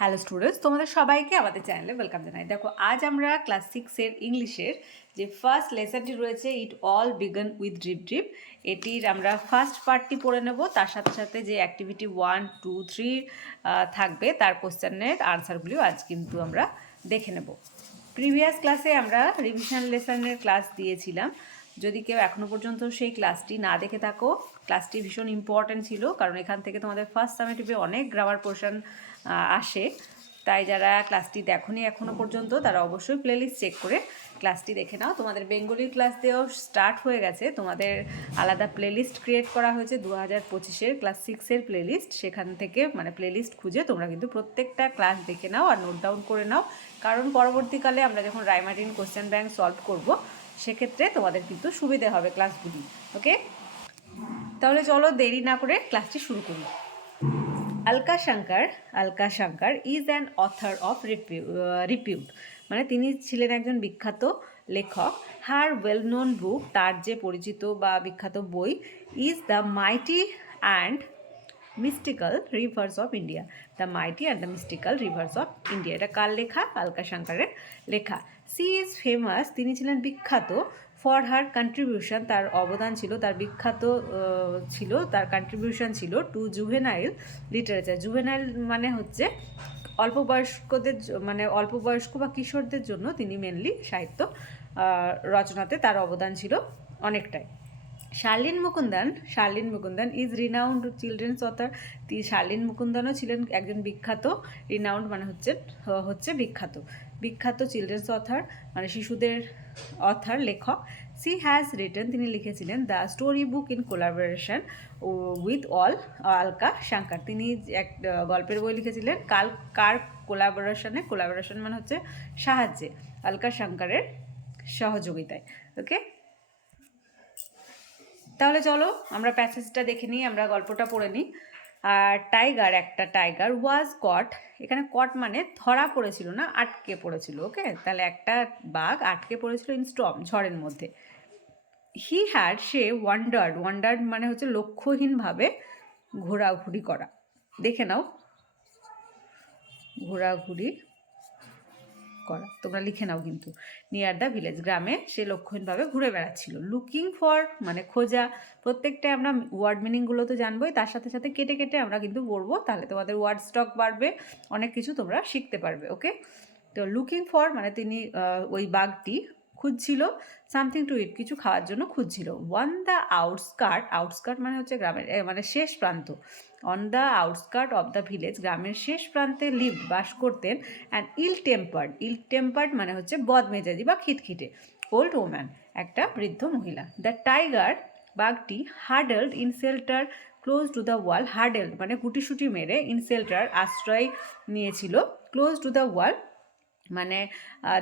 Hello students তোমাদের সবাইকে আমাদের চ্যানেলে ওয়েলকাম জানাই। দেখো, আজ আমরা ক্লাস সিক্সের ইংলিশের যে ফার্স্ট লেসনটি রয়েছে it all began with drip drip এটির আমরা ফার্স্ট পার্টটি পড়ে নেব। তার সাথে সাথে যে অ্যাক্টিভিটি ওয়ান টু থ্রি থাকবে, তার কোশ্চেনের আনসারগুলিও আজ কিন্তু আমরা দেখে নেব। প্রিভিয়াস ক্লাসে আমরা রিভিশন লেসনের ক্লাস দিয়েছিলাম। যদি কেউ এখনও পর্যন্ত সেই ক্লাসটি না দেখে থাকো ক্লাসটি ভীষণ ইম্পর্ট্যান্ট ছিল, কারণ এখান থেকে তোমাদের ফার্স্ট সামেটিভে অনেক গ্রামার পোর্শন আসে। তাই যারা ক্লাসটি দেখোনি এখনও পর্যন্ত, তারা অবশ্যই প্লেলিস্ট চেক করে ক্লাসটি দেখে নাও। তোমাদের বেঙ্গলি ক্লাস দিয়েও স্টার্ট হয়ে গেছে। তোমাদের আলাদা প্লেলিস্ট ক্রিয়েট করা হয়েছে। দু হাজার পঁচিশের ক্লাস সিক্সের প্লেলিস্ট সেখান থেকে মানে প্লেলিস্ট খুঁজে তোমরা কিন্তু প্রত্যেকটা ক্লাস দেখে নাও আর নোট ডাউন করে নাও। কারণ পরবর্তীকালে আমরা যখন রাইমার্টিন কোশ্চেন ব্যাংক সলভ করব, সেক্ষেত্রে তোমাদের কিন্তু সুবিধে হবে ক্লাসগুলি ওকে তাহলে চলো দেরি না করে ক্লাসটি শুরু করি। Alka Shankar Alka Shankar is an author of repute repute মানে তিনি ছিলেন একজন বিখ্যাত লেখক। হার ওয়েল নোন বুক তার যে পরিচিত বা বিখ্যাত বই is the mighty and mystical rivers of India the mighty and the mystical rivers of India এটা কার লেখা? আলকা শঙ্করের লেখা। সি ইজ ফেমাস তিনি ছিলেন বিখ্যাত ফর হার কন্ট্রিবিউশন তার অবদান ছিল, তার বিখ্যাত ছিল, তার কন্ট্রিবিউশন ছিল টু জুভেনাইল লিটারেচার। জুভেনাইল মানে হচ্ছে অল্প বয়স্কদের মানে অল্প বয়স্ক বা কিশোরদের জন্য তিনি মেনলি সাহিত্য রচনাতে তার অবদান ছিল অনেকটাই। Sharlene Mukundan Sharlene Mukundan is renowned children's author তিনি শার্লিন মুকুন্দানও ছিলেন একজন বিখ্যাত রিনাউন্ড মানে হচ্ছে হচ্ছে বিখ্যাত। বিখ্যাত চিলড্রেন্স অথার মানে শিশুদের অথার লেখক সি হ্যাজ রিটার্ন তিনি লিখেছিলেন the story book in collaboration with all Alka Shankar তিনি এক গল্পের বই লিখেছিলেন, কাল, কার কোলাবোরেশনে কোলাবোরেশন মানে হচ্ছে সাহায্যে, আলকা শাঙ্কারের সহযোগিতায় ওকে তাহলে চলো, আমরা প্যাসেজটা দেখে নিই, আমরা গল্পটা পড়ে নিই। আর টাইগার একটা টাইগার ওয়াজ কট এখানে কট মানে ধরা পড়েছিল না, আটকে পড়েছিল ওকে তাহলে একটা বাঘ আটকে পড়েছিল ইন স্টম ঝড়ের মধ্যে। হি হ্যাড সে ওয়ান্ডার্ড ওয়ান্ডার্ড মানে হচ্ছে লক্ষ্যহীনভাবে ঘোরাঘুরি করা। দেখে নাও। ঘোরাঘুরি করা। তোমরা লিখে নাও কিন্তু। নিয়ার দ্য ভিলেজ গ্রামে সে লক্ষণভাবে ঘুরে বেড়াচ্ছিল। লুকিং ফর মানে খোঁজা। প্রত্যেকটা আমরা ওয়ার্ড মিনিংগুলো তো জানবোই। তার সাথে সাথে কেটে কেটে আমরা কিন্তু পড়ব তাহলে তোমাদের ওয়ার্ড স্টক বাড়বে। অনেক কিছু তোমরা শিখতে পারবে ওকে তো লুকিং ফর মানে তিনি ওই বাঘটি খুঁজছিল। সামথিং টু ইট, কিছু খাওয়ার জন্য খুঁজছিল। ওয়ান দ্য আউটস্কার্ট আউটস্কার্ট মানে হচ্ছে গ্রামের মানে শেষ প্রান্ত। On the outskirt of the village, গ্রামের শেষ প্রান্তে লিভ বাস করতেন and ill tempered ill tempered মানে হচ্ছে বদমেজাজি বা খিটখিটে। ওল্ড ওম্যান, একটা বৃদ্ধ মহিলা। দ্য টাইগার বাঘটি huddled in shelter close to the wall, huddled মানে গুটিসুটি মেরে ইন শেল্টার আশ্রয় নিয়েছিল। ক্লোজ টু দ্য ওয়াল মানে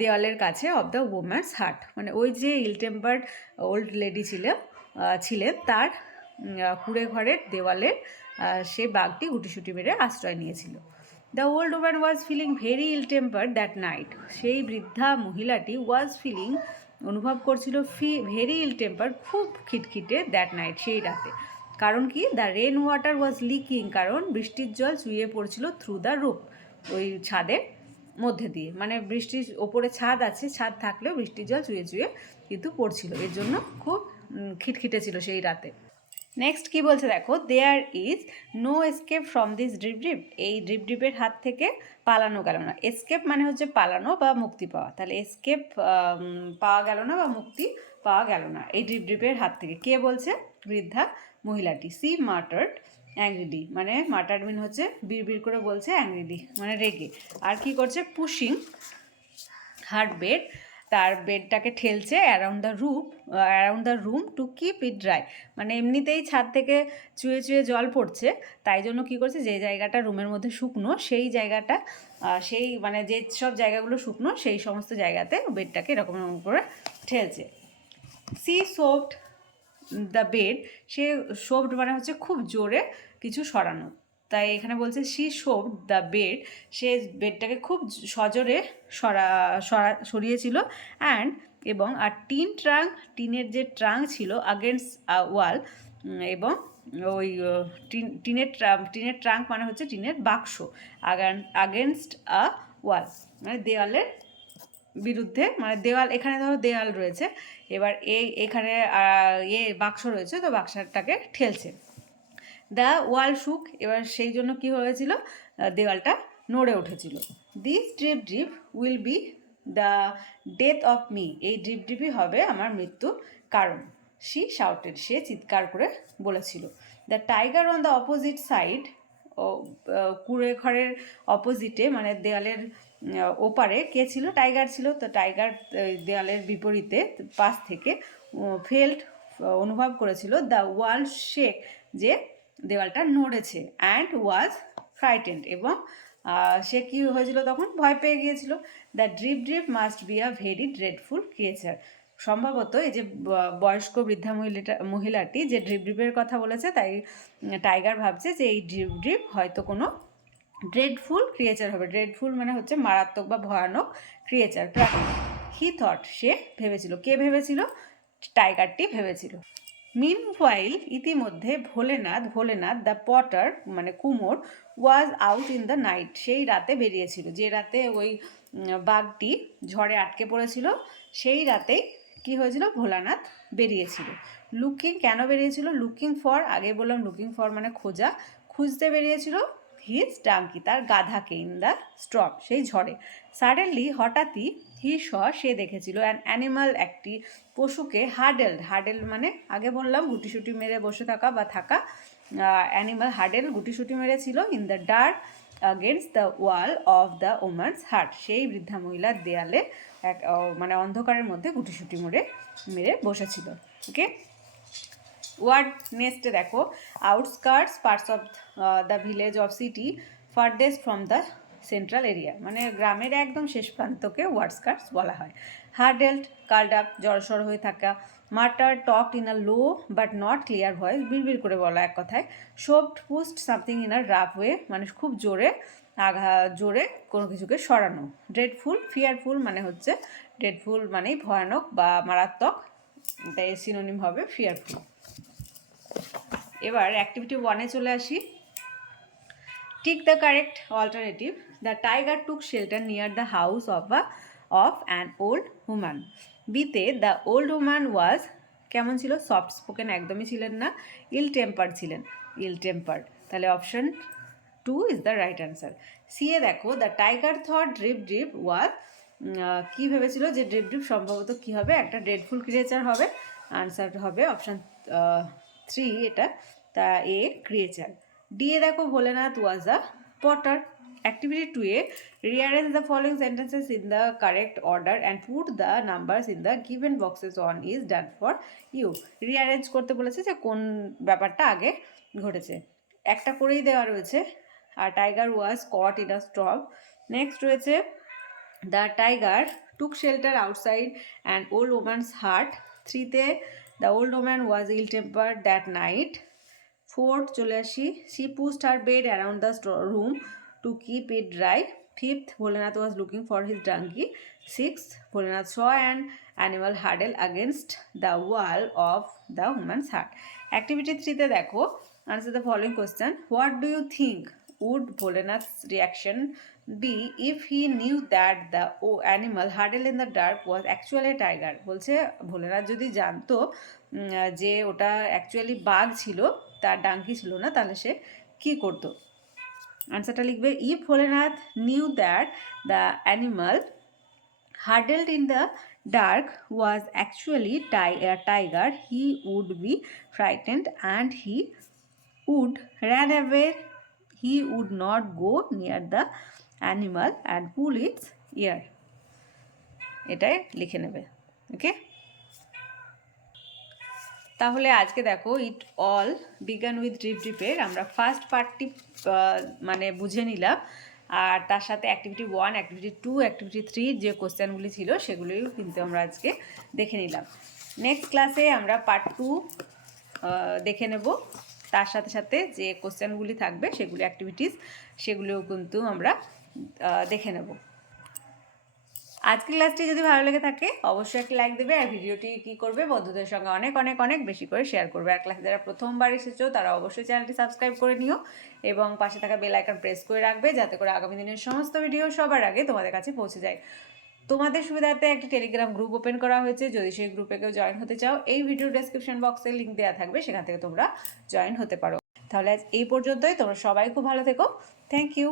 দেওয়ালের কাছে অফ দ্য ওম্যান্স হার্ট মানে ওই যে ইলটেম্পার্ড ওল্ড লেডি ছিল ছিলেন, তার কুড়ে ঘরের দেওয়ালের সে বাঘটি গুটিসুটি মেরে আশ্রয় নিয়েছিল। The old woman was feeling very ill that night সেই বৃদ্ধা মহিলাটি ওয়াজ ফিলিং অনুভব করছিল ফি ভেরি ইল টেম্পার খুব খিটখিটে দ্যাট নাইট সেই রাতে। কারণ কি? The rain water was leaking কারণ বৃষ্টির জল চুইয়ে পড়ছিল থ্রু দ্য রুপ ওই ছাদের মধ্যে দিয়ে। মানে বৃষ্টির ওপরে ছাদ আছে, ছাদ থাকলেও বৃষ্টির জল চুয়ে চুয়ে কিন্তু পড়ছিল। এর জন্য খুব খিটখিটে ছিল সেই রাতে। নেক্সট কি বলছে দেখো? There is no escape from this drip drip এই ড্রিপ ড্রিপের হাত থেকে পালানো গেল না। এসকেপ মানে হচ্ছে পালানো বা মুক্তি পাওয়া। তাহলে এসকেপ পাওয়া গেল না বা মুক্তি পাওয়া গেল না। এই ড্রিপ ড্রিপের হাত থেকে। কে বলছে? বৃদ্ধা মহিলাটি। সি মার্টার্ড অ্যাংরিডি মানে মার্টার্ড মিন হচ্ছে বিড় করে বলছে অ্যাংরিডি মানে রেগে। আর কি করছে? পুশিং হার্ট বেড, তার বেডটাকে ঠেলছে around the room around the room to keep it dry. মানে এমনিতেই ছাদ থেকে চুয়ে চুয়ে জল পড়ছে, তাই জন্য কী করছে? যে জায়গাটা রুমের মধ্যে শুকনো, সেই জায়গাটা সেই মানে যে সব জায়গাগুলো শুকনো, সেই সমস্ত জায়গাতে বেডটাকে এরকম করে ঠেলছে। সি সোফট দ্য বেড সে শোভড মানে হচ্ছে খুব জোরে কিছু সরানো। তাই এখানে বলছে সি সোফট দ্য বেড সে বেডটাকে খুব সজোরে সরা সরা, সরিয়েছিল অ্যান্ড এবং আর টিন ট্রাঙ্ক টিনের যে ট্রাঙ্ক ছিল আগেন্স্ট ওয়াল এবং ওই টিন, টিনের ট্রা- টিনের ট্রাঙ্ক মানে হচ্ছে টিনের বাক্স আগেনস্ট আ ওয়াল মানে দেওয়ালের বিরুদ্ধে মানে দেওয়াল, এখানে ধরো দেওয়াল রয়েছে এবার এই এখানে এ বাক্স রয়েছে তো বাক্সটাকে ঠেলছে। দ্য ওয়াল শুক এবার সেই জন্য কি হয়েছিল? দেওয়ালটা নড়ে উঠেছিল। This drip drip will be the death of me এই ড্রিপ ড্রিপই হবে আমার মৃত্যুর কারণ। সি শাউটেড সে চিৎকার করে বলেছিল। The tiger on the opposite side কুড়ে ঘরের অপোজিটে মানে দেওয়ালের আহ, ওপারে কে ছিল? টাইগার ছিল। তো টাইগার আহ, দেওয়ালের বিপরীতে পাশ থেকে ফেল্ট অনুভব করেছিল দ্য ওয়াল শেক যে দেওয়ালটা নড়েছে অ্যান্ড ওয়াজ ফ্রাইটেন্ড এবং সে কি হয়েছিল তখন? ভয় পেয়ে গিয়েছিল। The drip drip must be a very dreadful creature. সম্ভবত এই যে বয়স্ক বৃদ্ধা মহিলাটা মহিলাটি যে ড্রিপ ড্রিপের কথা বলেছে তাই টাইগার ভাবছে যে এই ড্রিপ ড্রিপ হয়তো কোনো ড্রেডফুল ক্রিয়েচার হবে। ড্রেডফুল মানে হচ্ছে মারাত্মক বা ভয়ানক ক্রিয়েচার হি থট সে ভেবেছিল। কে ভেবেছিল? টাইগারটি ভেবেছিল। মিন ওয়াইল ইতিমধ্যে ভোলেনাথ ভোলেনাথ দ্য পটার মানে কুমোর was out in the night সেই রাতে বেরিয়েছিল। যে রাতে ওই বাঘটি ঝড়ে আটকে পড়েছিল, সেই রাতেই কি হয়েছিল? ভোলানাথ বেরিয়েছিল। লুকিং কেন বেরিয়েছিল? লুকিং ফর আগে বললাম লুকিং ফর মানে খোঁজা। খুঁজতে বেরিয়েছিল। হিজ ডাঙ্কি, তার গাধাকে ইন দ্য স্ট্রপ সেই ঝড়ে। সাডেনলি হঠাৎই হি স সে দেখেছিল অ্যান অ্যানিমাল একটি পশুকে হার্ডেল হার্ডেল মানে আগে বললাম গুটিসুটি মেরে বসে থাকা বা থাকা অ্যানিমাল হার্ডেল গুটিসুটি মেরেছিল in the dark against the wall of the woman's hut সেই বৃদ্ধা মহিলার দেয়ালে এক মানে অন্ধকারের মধ্যে গুটিসুটি মেরে মেরে বসেছিল ওকে ওয়ার্ড নেক্সটে দেখো outskirts parts of the village of city farthest from the central area মানে গ্রামের একদম শেষ প্রান্তকে ওয়ার্ডস্কার্টস বলা হয়। হার্ডেল্ড কার্ড আপ জড়সড় হয়ে থাকা mutter talk in a low but not clear voice বিড়বিড় করে বলা এক কথায় shoved pushed, something in a rough way মানে খুব জোরে আঘা জোরে কোনো কিছুকে সরানো। ড্রেডফুল, ফিয়ারফুল মানে হচ্ছে, ড্রেডফুল মানেই ভয়ানক বা মারাত্মক তাই সিনোনিম হবে ফিয়ারফুল এবার অ্যাক্টিভিটি ওয়ানে চলে আসি। Tick the correct alternative the tiger took shelter near the house of a of an old human বিতে দ্য ওল্ড হুম্যান ওয়াজ কেমন ছিল? সফট স্পোকেন একদমই ছিলেন না। ইল টেম্পার ছিলেন। ইল টেম্পার্ড তাহলে option two is the right answer CA দেখো the tiger thought drip drip was কী ভেবেছিল যে ড্রিপ ড্রিপ সম্ভবত কী হবে? একটা ড্রেডফুল ক্রিয়েচার হবে। আনসার হবে অপশান থ্রি এটা, তা এ ক্রিয়েচার ডি এ দেখো Bholenath was a potter. Activity two A rearrange the following sentences in the correct order and put the numbers in the given boxes one is done for you rearrange করতে বলেছে যে কোন ব্যাপারটা আগে ঘটেছে। একটা করেই দেওয়া রয়েছে। আর tiger was caught in a storm next রয়েছে the tiger took shelter outside and old woman's hut থ্রিতে the old woman was ill temper that night fourth চলে আসি। She pushed her bed around the room to keep it dry fifth Bholenath was looking for his donkey six Bholenath saw and animal huddle against the wall of the woman's hut activity থ্রিতে দেখো। Answer the following question what do you think would Bholenath's reaction if he knew that the oh, animal huddled in the dark was actually a tiger বলছে ভোলেনাথ যদি জানতো যে ওটা actually বাঘ ছিল তার ডাঙ্কি ছিল না তাহলে সে কী করতো আনসারটা লিখবে if Bholenath knew that the animal huddled in the dark was actually ti- a tiger he would be frightened and he would run away he would not go animal and pull its ear এটাই লিখে নেবে। Okay তাহলে আজকে দেখো it all began with drip ড্রিপের আমরা first পার্টটি মানে বুঝে নিলাম। আর তার সাথে activity one activity two activity three যে কোশ্চেনগুলি ছিল, সেগুলিও কিন্তু আমরা আজকে দেখে নিলাম। নেক্সট ক্লাসে আমরা পার্ট টু দেখে নেব। তার সাথে সাথে যে কোশ্চেনগুলি থাকবে, সেগুলি অ্যাক্টিভিটিস সেগুলিও কিন্তু আমরা দেখে নেব। আজকের ক্লাসটি যদি ভালো লেগে থাকে, অবশ্যই একটা লাইক দেবে আর ভিডিওটি কি করবে বন্ধুদের সঙ্গে অনেক অনেক অনেক বেশি করে শেয়ার করবে। আর ক্লাসে যারা প্রথমবার এসেছ, তারা অবশ্যই চ্যানেলটি সাবস্ক্রাইব করে নিও এবং পাশে থাকা বেল আইকন প্রেস করে রাখবে যাতে করে আগামী দিনের সমস্ত ভিডিও সবার আগে তোমাদের কাছে পৌঁছে যায়। তোমাদের সুবিধার্থে একটা টেলিগ্রাম গ্রুপ ওপেন করা হয়েছে। যদি সেই গ্রুপে কেউ জয়েন হতে চাও, এই ভিডিও ডেসক্রিপশন বক্সে লিঙ্ক দেওয়া থাকবে, সেখান থেকে তোমরা জয়েন হতে পারো। তাহলে আজ এই পর্যন্তই। তোমরা সবাই খুব ভালো থেকো। Thank you